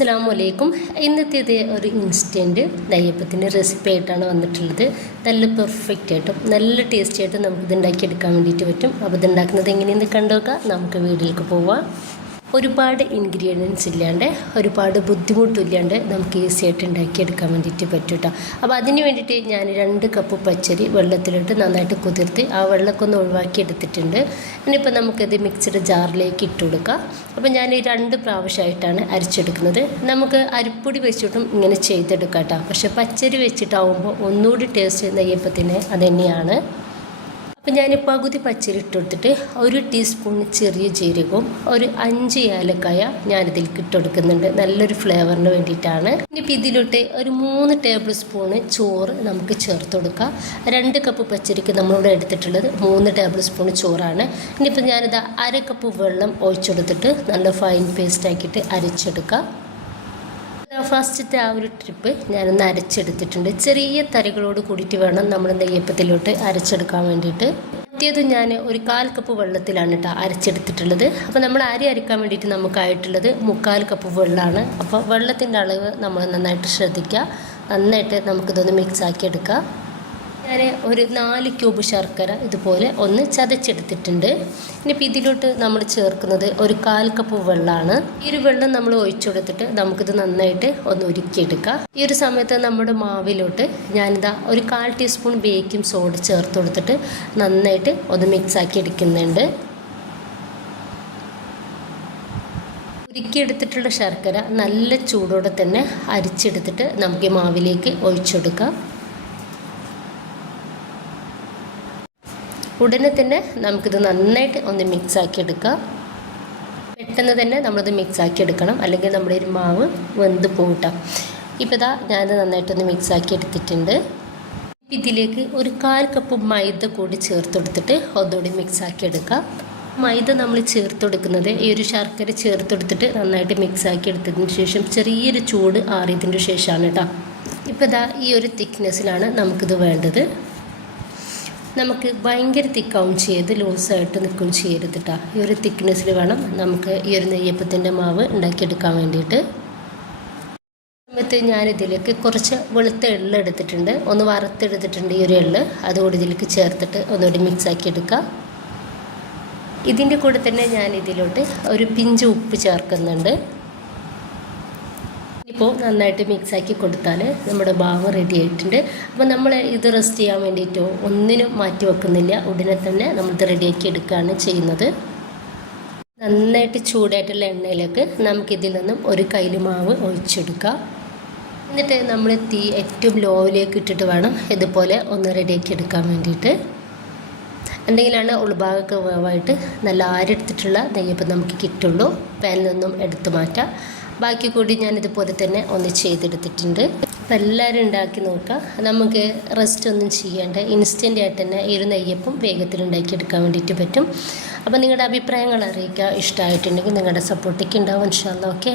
അസ്സലാമലൈക്കും. ഇന്നത്തേത് ഒരു instant നെയ്യപ്പത്തിൻ്റെ recipe ആയിട്ടാണ് വന്നിട്ടുള്ളത്. നല്ല പെർഫെക്റ്റ് ആയിട്ടും നല്ല ടേസ്റ്റി ആയിട്ടും നമുക്കിത് ഉണ്ടാക്കിയെടുക്കാൻ വേണ്ടിയിട്ട് പറ്റും. അപ്പോൾ ഇതുണ്ടാക്കുന്നത് എങ്ങനെയെന്ന് കണ്ടുനോക്കാം. നമുക്ക് വീട്ടിലേക്ക് പോവാം. ഒരുപാട് ഇൻഗ്രീഡിയൻസ് ഇല്ലാണ്ട് ഒരുപാട് ബുദ്ധിമുട്ടില്ലാണ്ട് നമുക്ക് ഈസി ആയിട്ട് ഉണ്ടാക്കിയെടുക്കാൻ വേണ്ടിയിട്ട് പറ്റും കേട്ടോ. അപ്പോൾ അതിന് വേണ്ടിയിട്ട് ഞാൻ 2 കപ്പ് പച്ചരി വെള്ളത്തിലിട്ട് നന്നായിട്ട് കുതിർത്ത് ആ വെള്ളമൊക്കെ ഒന്ന് ഒഴിവാക്കി എടുത്തിട്ടുണ്ട്. ഇനിയിപ്പോൾ നമുക്കത് മിക്സഡ് ജാറിലേക്ക് ഇട്ട് കൊടുക്കാം. അപ്പോൾ ഞാൻ 2 പ്രാവശ്യമായിട്ടാണ് അരച്ചെടുക്കുന്നത്. നമുക്ക് അരിപ്പൊടി വെച്ചിട്ടും ഇങ്ങനെ ചെയ്തെടുക്കാം കേട്ടോ. പക്ഷേ പച്ചരി വെച്ചിട്ടാവുമ്പോൾ ഒന്നുകൂടി ടേസ്റ്റ് നെയ്യപ്പത്തിന് അത് തന്നെയാണ്. അപ്പോൾ ഞാൻ പകുതി പച്ചരി ഇട്ട് കൊടുത്തിട്ട് 1 ടീസ്പൂൺ ചെറിയ ജീരകവും ഒരു 5 ഏലക്കായ ഞാനിതിലേക്ക് ഇട്ട് കൊടുക്കുന്നുണ്ട്. നല്ലൊരു ഫ്ലേവറിന് വേണ്ടിയിട്ടാണ്. ഇനിയിപ്പോൾ ഇതിലോട്ട് ഒരു 3 ടേബിൾ സ്പൂണ് ചോറ് നമുക്ക് ചേർത്ത് കൊടുക്കാം. 2 കപ്പ് പച്ചരിക്ക് നമ്മളിവിടെ എടുത്തിട്ടുള്ളത് 3 ടേബിൾ സ്പൂൺ ചോറാണ്. ഇനിയിപ്പോൾ ഞാനിത് 1/2 കപ്പ് വെള്ളം ഒഴിച്ചെടുത്തിട്ട് നല്ല ഫൈൻ പേസ്റ്റ് ആക്കിയിട്ട് അരച്ചെടുക്കാം. ഫസ്റ്റത്തെ ആ ഒരു ട്രിപ്പ് ഞാനൊന്ന് അരച്ചെടുത്തിട്ടുണ്ട്. ചെറിയ തരികളോട് കൂടിയിട്ട് വേണം നമ്മൾ നെയ്യപ്പത്തിലോട്ട് അരച്ചെടുക്കാൻ വേണ്ടിയിട്ട്. ആദ്യത് ഞാൻ ഒരു 1/4 കപ്പ് വെള്ളത്തിലാണ് കേട്ടോ അരച്ചെടുത്തിട്ടുള്ളത്. അപ്പോൾ നമ്മൾ അരി അരക്കാൻ വേണ്ടിയിട്ട് നമുക്കായിട്ടുള്ളത് 3/4 കപ്പ് വെള്ളമാണ്. അപ്പോൾ വെള്ളത്തിൻ്റെ അളവ് നമ്മൾ നന്നായിട്ട് ശ്രദ്ധിക്കുക. നന്നായിട്ട് നമുക്കിതൊന്ന് മിക്സ് ആക്കി എടുക്കാം. ഞാൻ ഒരു 4 ക്യൂബ് ശർക്കര ഇതുപോലെ ഒന്ന് ചതച്ചെടുത്തിട്ടുണ്ട്. ഇനിയിപ്പോൾ ഇതിലോട്ട് നമ്മൾ ചേർക്കുന്നത് ഒരു 1/4 കപ്പ് വെള്ളമാണ്. ഈ ഒരു വെള്ളം നമ്മൾ ഒഴിച്ചു കൊടുത്തിട്ട് നമുക്കിത് നന്നായിട്ട് ഒന്ന് ഉരുക്കിയെടുക്കാം. ഈ ഒരു സമയത്ത് നമ്മുടെ മാവിലോട്ട് ഞാനിതാ ഒരു 1/4 ടീസ്പൂൺ ബേക്കിംഗ് സോഡ ചേർത്ത് കൊടുത്തിട്ട് നന്നായിട്ട് ഒന്ന് മിക്സാക്കി എടുക്കുന്നുണ്ട്. ഉരുക്കിയെടുത്തിട്ടുള്ള ശർക്കര നല്ല ചൂടോടെ തന്നെ അരിച്ചെടുത്തിട്ട് നമുക്ക് ഈ മാവിലേക്ക് ഒഴിച്ചെടുക്കാം. ഉടനെ തന്നെ നമുക്കിത് നന്നായിട്ട് ഒന്ന് മിക്സാക്കി എടുക്കാം. പെട്ടെന്ന് തന്നെ നമ്മളിത് മിക്സാക്കി എടുക്കണം, അല്ലെങ്കിൽ നമ്മുടെ ഒരു മാവ് വെന്ത് പോകട്ടാം. ഇപ്പോൾ ഇതാ ഞാനത് നന്നായിട്ടൊന്ന് മിക്സാക്കി എടുത്തിട്ടുണ്ട്. ഇതിലേക്ക് ഒരു 1/4 കപ്പ് മൈദ കൂടി ചേർത്ത് കൊടുത്തിട്ട് ഒന്നുകൂടി മിക്സാക്കി എടുക്കാം. മൈദ നമ്മൾ ചേർത്ത് കൊടുക്കുന്നത് ഈ ഒരു ശർക്കര ചേർത്ത് കൊടുത്തിട്ട് നന്നായിട്ട് മിക്സാക്കി എടുത്തതിന് ശേഷം ചെറിയൊരു ചൂട് ആറിയതിന് ശേഷമാണ് കേട്ടോ. ഇപ്പോൾ ഇതാ ഈ ഒരു തിക്നെസ്സിലാണ് നമുക്കിത് വേണ്ടത്. നമുക്ക് ഭയങ്കര തിക്കാവും ചെയ്ത് ലൂസായിട്ട് നിൽക്കുകയും ചെയ്യരുത് കേട്ടോ. ഈ ഒരു തിക്നെസ്സിൽ വേണം നമുക്ക് ഈ ഒരു നെയ്യപ്പത്തിൻ്റെ മാവ് ഉണ്ടാക്കിയെടുക്കാൻ വേണ്ടിയിട്ട്. സമയത്ത് ഞാനിതിലേക്ക് കുറച്ച് വെളുത്ത എള്ള് എടുത്തിട്ടുണ്ട്, ഒന്ന് വറുത്തെടുത്തിട്ടുണ്ട്. ഈ ഒരു എള്ള് അതുകൂടി ഇതിലേക്ക് ചേർത്തിട്ട് ഒന്നുകൂടി മിക്സാക്കി എടുക്കാം. ഇതിൻ്റെ കൂടെ തന്നെ ഞാൻ ഇതിലോട്ട് ഒരു പിഞ്ച് ഉപ്പ് ചേർക്കുന്നുണ്ട്. ഇപ്പോൾ നന്നായിട്ട് മിക്സാക്കി കൊടുത്താൽ നമ്മുടെ മാവ് റെഡി ആയിട്ടുണ്ട്. അപ്പോൾ നമ്മൾ ഇത് റെസ്റ്റ് ചെയ്യാൻ വേണ്ടിയിട്ടോ ഒന്നിനും മാറ്റി വെക്കുന്നില്ല, ഉടനെ തന്നെ നമ്മളിത് റെഡിയാക്കി എടുക്കുകയാണ് ചെയ്യുന്നത്. നന്നായിട്ട് ചൂടായിട്ടുള്ള എണ്ണയിലേക്ക് നമുക്കിതിൽ നിന്നും ഒരു കയ്യിൽ മാവ് ഒഴിച്ചെടുക്കാം. എന്നിട്ട് നമ്മൾ തീ ഏറ്റവും ലോയിലേക്ക് ഇട്ടിട്ട് വേണം ഇതുപോലെ ഒന്ന് റെഡിയാക്കി എടുക്കാൻ വേണ്ടിയിട്ട്. എന്തെങ്കിലാണ് ഉൾഭാഗമൊക്കെ വേവായിട്ട് നല്ല ആരെടുത്തിട്ടുള്ള നെയ്യപ്പം നമുക്ക് കിട്ടുള്ളൂ. പാനിൽ നിന്നും എടുത്തു മാറ്റാം. ബാക്കി കൂടി ഞാനിതുപോലെ തന്നെ ഒന്ന് ചെയ്തെടുത്തിട്ടുണ്ട്. അപ്പോൾ എല്ലാവരും ഉണ്ടാക്കി നോക്കാം. നമുക്ക് റെസ്റ്റ് ഒന്നും ചെയ്യേണ്ട, ഇൻസ്റ്റൻ്റ് ആയിട്ട് തന്നെ ഈ ഒരു നെയ്യപ്പം വേഗത്തിൽ ഉണ്ടാക്കിയെടുക്കാൻ വേണ്ടിയിട്ട് പറ്റും. അപ്പോൾ നിങ്ങളുടെ അഭിപ്രായങ്ങൾ അറിയിക്കുക. ഇഷ്ടമായിട്ടുണ്ടെങ്കിൽ നിങ്ങളുടെ സപ്പോർട്ടൊക്കെ ഉണ്ടാവും ഇൻഷാ അല്ലാഹ്. ഓക്കെ.